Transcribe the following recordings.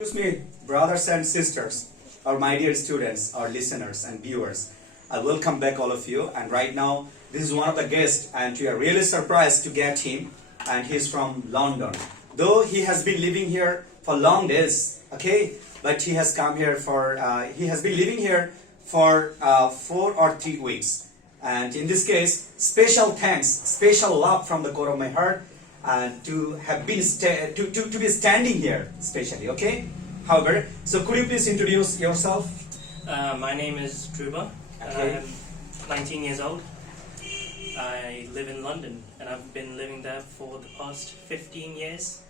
Excuse me, brothers and sisters, or my dear students, or listeners and viewers. I welcome back all of you. And right now, this is one of the guests, and we are really surprised to get him. And he's from London. Though he has been living here for long days, okay, but he has come here for he has been living here for 4 or 3 weeks. And in this case, special thanks, special love from the core of my heart. To have been to be standing here, especially, okay. However, so could you please introduce yourself? My name is Druba. Okay. I'm 19 years old. I live in London, and I've been living there for the past 15 years,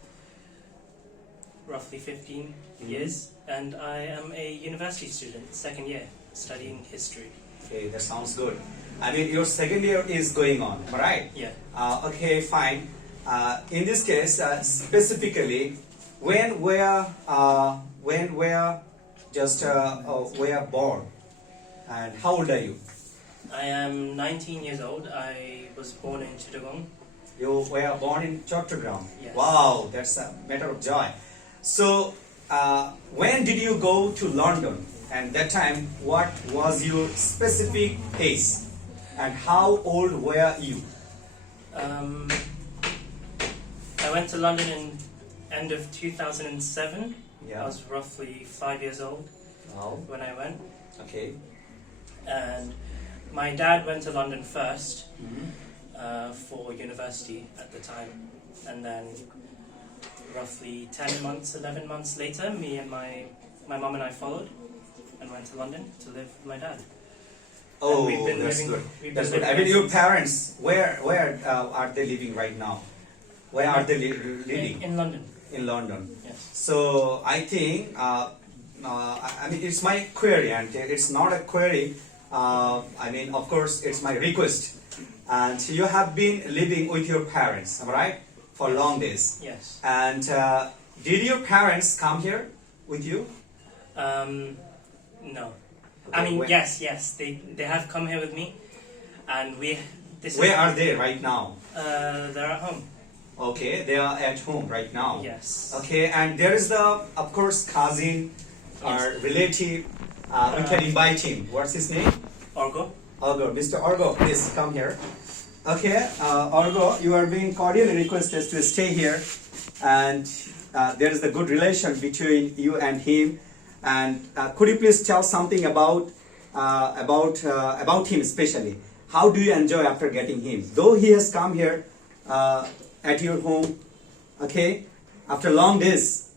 roughly 15 years. And I am a university student, second year, studying history. Okay, that sounds good. I mean, your second year is going on, right? Yeah. Okay, fine. In this case, specifically, when were born, and how old are you? I am 19 years old. I was born in Chittagong. You were born in Chattogram. Yes. Wow, that's a matter of joy. So, when did you go to London? And that time, what was your specific age? And how old were you? I went to London in end of 2007. Yeah. I was roughly 5 years old Wow. when I went. Okay. And my dad went to London first Mm-hmm. for university at the time, and then roughly 10 months, 11 months later, me and my mum and I followed and went to London to live with my dad. Oh, we've been that's living- good. we've That's been good. I living mean, there your parents, where are they living right now? Where are they living? in London. In London. Yes. So I think, I mean, it's my query, and it's not a query. I mean, of course, it's my request. And you have been living with your parents, am I right? For long days. Yes. And did your parents come here with you? No. Okay, I mean, where- yes. They have come here with me, and Where are they right now? They're at home. Okay, they are at home right now. Yes. Okay, and there is the, of course, cousin or relative. We can invite him. What's his name? Orgo. Orgo. Mr. Orgo, please come here. Okay, Orgo, you are being cordially requested to stay here, and there is the good relation between you and him. And could you please tell something about him, especially? How do you enjoy after getting him? Though he has come here at your home, okay, after long days.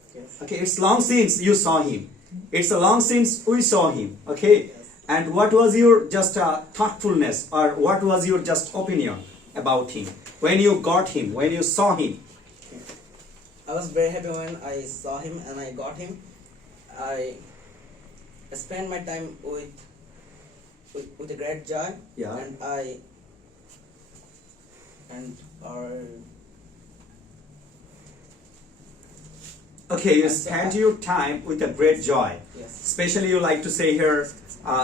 Okay, it's long since you saw him. It's a long since we saw him. Okay, and what was your just thoughtfulness, or what was your just opinion about him when you got him, when you saw him? I was very happy when I saw him and I got him. I spent my time with a great joy. Yeah. Okay, you spent your time with a great joy. Yes. Especially, you like to say here,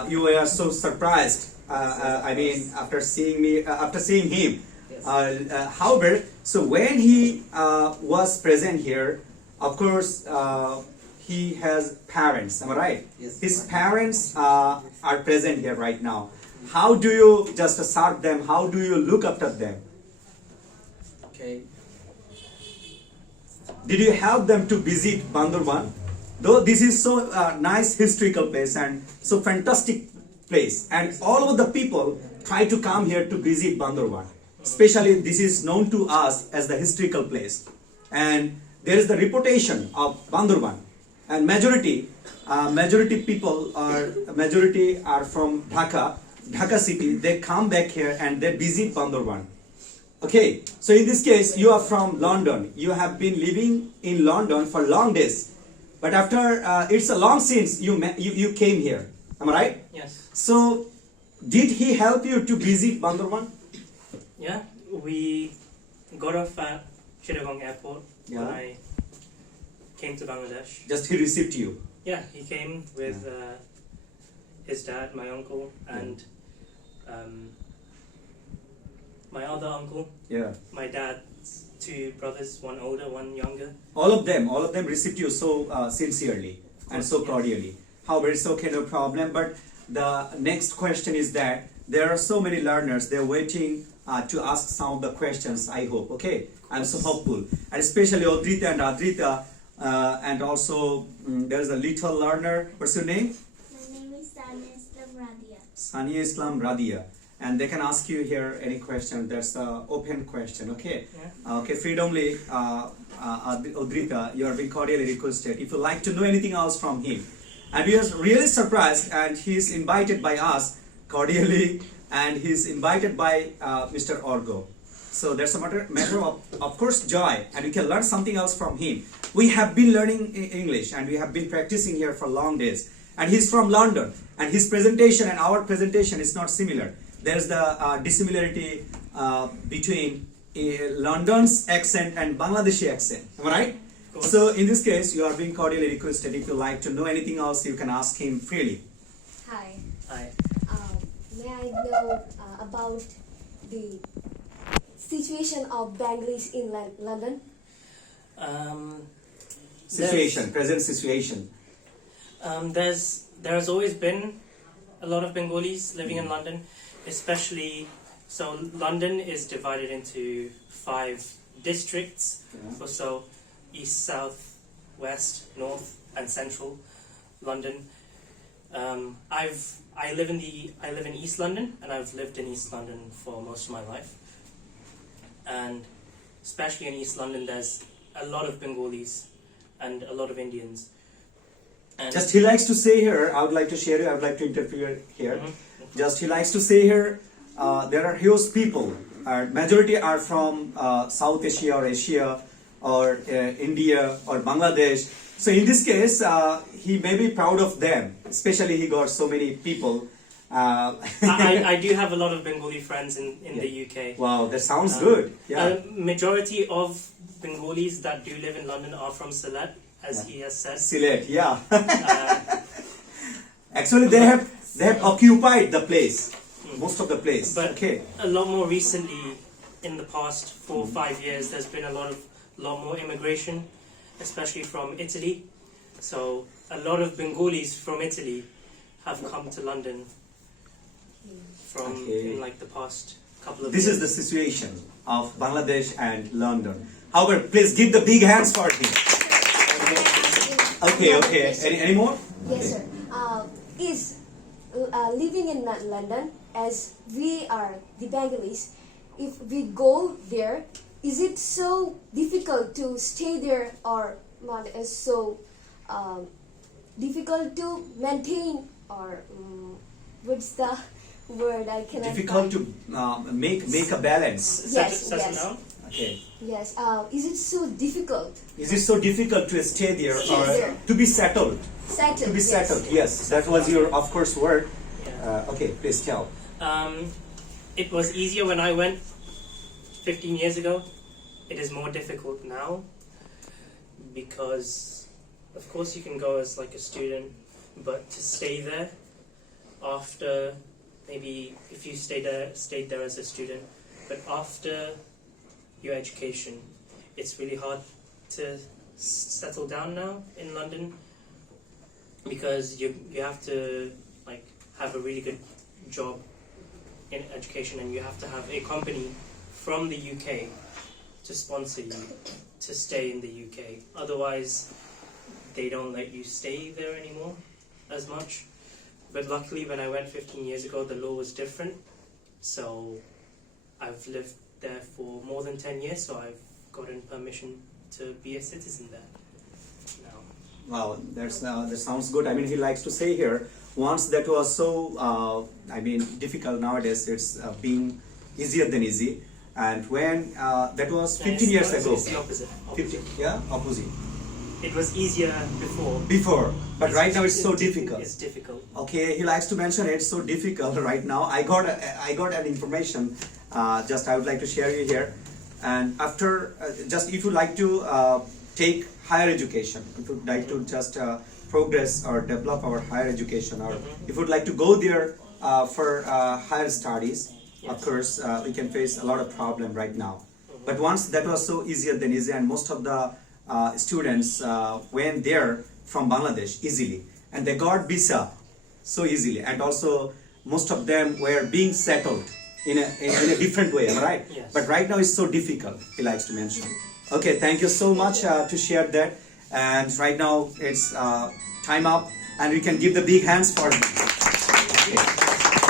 you were so surprised. I mean, after seeing him. Yes. However, so when he was present here, of course, he has parents. Am I right? Yes. His parents are present here right now. How do you just serve them? How do you look after them? Okay. Did you help them to visit Bandurban? Though this is so nice historical place and so fantastic place, and all of the people try to come here to visit Bandurban. Especially, this is known to us as the historical place, and there is the reputation of Bandurban, and majority people are from Dhaka city. They come back here and they visit Bandurban. Okay, so in this case, you are from London. You have been living in London for long days, but after it's a long since you came here. Am I right? Yes. So, did he help you to visit Bandurban? Yeah. We got off at Chittagong Airport when Yeah. I came to Bangladesh. Just he received you. Yeah, he came with his dad, my uncle, and my other uncle, Yeah. my dad's two brothers, one older, one younger. All of them received you so sincerely and so Yes. cordially. However, it's okay, no problem. But the next question is that there are so many learners, they're waiting to ask some of the questions, I hope, okay? I'm so hopeful. And especially Odrita and Adrita, and also there's a little learner. What's your name? My name is Sania Islam Radia. Sania Islam Radia. And they can ask you here any question. That's the open question, okay? Yeah. Okay, freedomly, Odrita, you are being cordially requested. If you like to know anything else from him, and we are really surprised, and he is invited by us cordially, and he is invited by Mr. Orgo. So that's a matter of course, joy, and we can learn something else from him. We have been learning English, and we have been practicing here for long days. And he's from London, and his presentation and our presentation is not similar. There's the dissimilarity between London's accent and Bangladeshi accent. Am I right? So in this case, you are being cordially requested. If you like to know anything else, you can ask him freely. Hi. Hi. May I know about the situation of Bengalis in London? Present situation. There has always been a lot of Bengalis living in London, especially. So London is divided into 5 districts or so: east, south, west, north, and central London. I live in East London, and I've lived in East London for most of my life. And especially in East London, there's a lot of Bengalis and a lot of Indians. And Just he likes to say here, I would like to share you, I would like to interfere here. Just he likes to say here, there are huge people. Majority are from South Asia or Asia or India or Bangladesh. So in this case, he may be proud of them. Especially he got so many people. I do have a lot of Bengali friends in the UK. Wow, that sounds good. Yeah. Majority of Bengalis that do live in London are from Sylhet, as he has said. Sylhet, yeah. Uh, Actually, they have occupied the place, most of the place. But Okay. a lot more recently, in the past 4 or 5 years, there's been a lot more immigration, especially from Italy. So a lot of Bengalis from Italy have come to London from Okay. in like the past couple of This years. is the situation of Bangladesh and London. However, please give the big hands for him. Okay. Any more? Yes, sir. Is living in London, as we are the Bengalis, if we go there, is it so difficult to stay there, or not as so difficult to maintain, or what's the word I cannot Difficult find? to make a balance. Settle yes. down. Okay. Yes. Is it so difficult? Is it so difficult to stay there Stay or there. to be settled? Settled. To be yes. settled. Yes, that was your, of course, word. Yeah. Okay, please tell. It was easier when I went 15 years ago. It is more difficult now because, of course, you can go as like a student, but to stay there after, maybe if you stayed there as a student, but after your education, it's really hard to settle down now in London because you have to like have a really good job in education, and you have to have a company from the UK to sponsor you to stay in the UK. Otherwise, they don't let you stay there anymore as much. But luckily, when I went 15 years ago, the law was different. So I've lived there for more than 10 years, so I've gotten permission to be a citizen there now. Wow, that sounds good. I mean, he likes to say here, once that was so, difficult, nowadays it's being easier than easy. And when that was 15 years ago. It's the opposite. 15, yeah, opposite. It was easier before. Before, but right now it's so difficult. It's difficult. Okay, he likes to mention it's so difficult right now. I got an information. Just I would like to share you here. And after, just if you like to take higher education, if you like to just progress or develop our higher education, or if you would like to go there for higher studies, of Yes. course we can face a lot of problem right now. But once that was so easier than easy, and most of the students went there from Bangladesh easily, and they got visa so easily, and also most of them were being settled in a different way, am I right? Yes. But right now it's so difficult, he likes to mention. Okay, thank you so much to share that. And right now it's time up, and we can give the big hands for him. Okay.